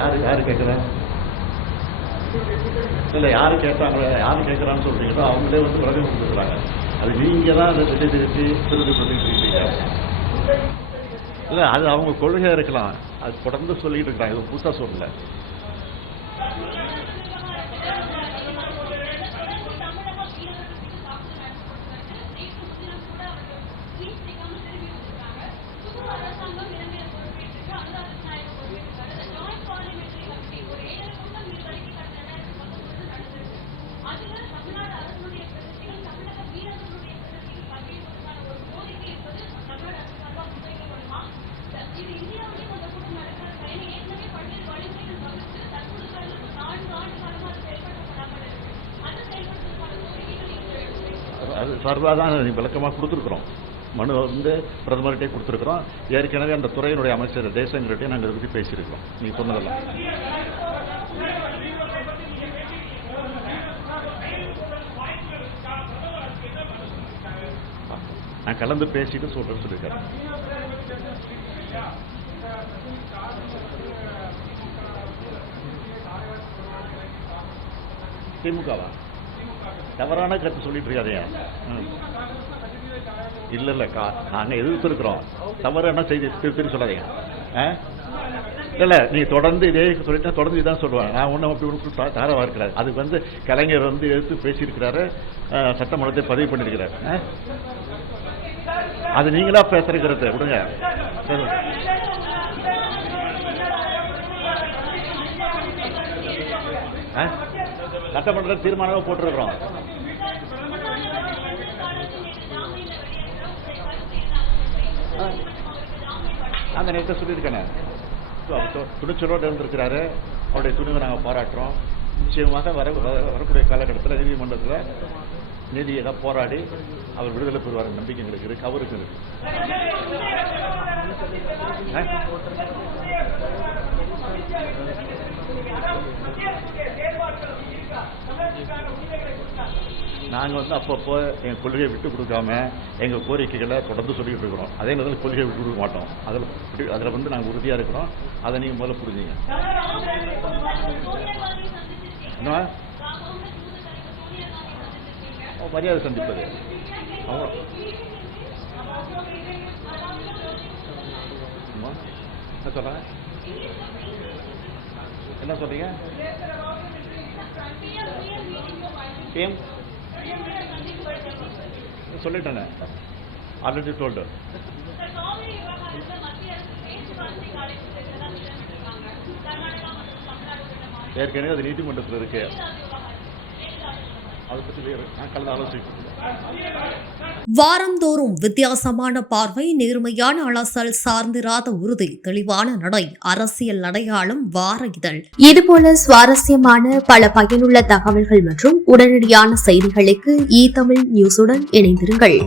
யாரு யாரு கேட்குறா இல்லை யாரு கேட்டாங்க யாரு கேட்குறான்னு சொல்றீங்களோ அவங்களே வந்து உலகம் கொடுத்துருக்காங்க அது நீங்க தான் அதை திசை திருப்பி திருப்பி சொல்லிட்டு இருக்கீங்க. இல்லை அது அவங்க கொள்கையாக இருக்கலாம். அது தொடர்ந்து சொல்லிட்டு இருக்காங்க. இது புதுசாக சொல்லலை. அது சார்பாக தான் விளக்கமாக கொடுத்துருக்குறோம். மனு வந்து பிரதமர்கிட்டே கொடுத்துருக்குறோம். ஏற்கனவே அந்த துறையினுடைய அமைச்சர் தேசங்கிட்டே நாங்கள் இதை பற்றி பேசியிருக்கிறோம். நீங்கள் சொன்னதெல்லாம். நான் கலந்து பேசிட்டு சொல்றேன்னு சொல்லியிருக்கேன் திமுகவா? தவறான கருத்து சொல்லிட்டு இருக்காதையா இல்ல இல்ல கா நாங்க எதிர்த்திருக்கிறோம். தவறு என்ன செய்தி திரு சொல்லாதீங்க. ஆ? இல்ல நீ தொடர்ந்து இதே சொல்லிட்டா தொடர்ந்து இதான் சொல்லுவாங்க நான் ஒன்றும் அப்படி ஒன்று தாரவா இருக்கிறாரு. அது வந்து கலைஞர் வந்து எடுத்து பேசியிருக்கிறாரு. சட்டமன்றத்தை பதிவு பண்ணியிருக்கிறாரு. ஆ? அது நீங்களா பேசுறீங்கிறது விடுங்க. சரி. ஆ? சட்டமன்றத்தில் தீர்மானமாக போட்டிருக்கிறோம். ஆ. அந்த நேரத்தை சொல்லியிருக்கேனே. துணிச்சலோடு இருந்திருக்கிறாரு அவருடைய துணிவை நாங்கள் பாராட்டுறோம். நிச்சயமாக வர வர- வரக்கூடிய காலகட்டத்தில் நீதிமன்றத்தில் நீதியை போராடி அவர் விடுதலை பெறுவார் நம்பிக்கை எங்களுக்கு இருக்கு அவருக்கு இருக்கு. நாங்கள் வந்து அப்பப்போ எங்கள் கொள்கையை விட்டு கொடுக்காம எங்கள் கோரிக்கைகளை தொடர்ந்து சொல்லிட்டு இருக்கிறோம். அதே நேரத்தில் கொள்கையை விட்டு கொடுக்க மாட்டோம். அதில் அதில் வந்து நாங்கள் உறுதியாக இருக்கிறோம். அதை நீங்கள் முதல்ல புரிஞ்சுங்க. என்ன மரியாதை சந்திப்பது. என்ன சொல்கிறாங்க என்ன சொல்றீங்க? சொல்லிட்டேனே. ஆல்ரெடி டோல்டு ஏற்கனவே அது நீதிமன்றத்தில் இருக்கு. அதை பற்றி கலந்து வாரந்தோறும் வித்தியாசமான பார்வை நேர்மையான அலசல் சார்ந்திராத உறுதி தெளிவான நடை அரசியல் அடையாளம் வார இதழ். இதுபோல சுவாரஸ்யமான பல பயனுள்ள தகவல்கள் மற்றும் உடனடியான செய்திகளுக்கு இ தமிழ் நியூஸுடன் இணைந்திருங்கள்.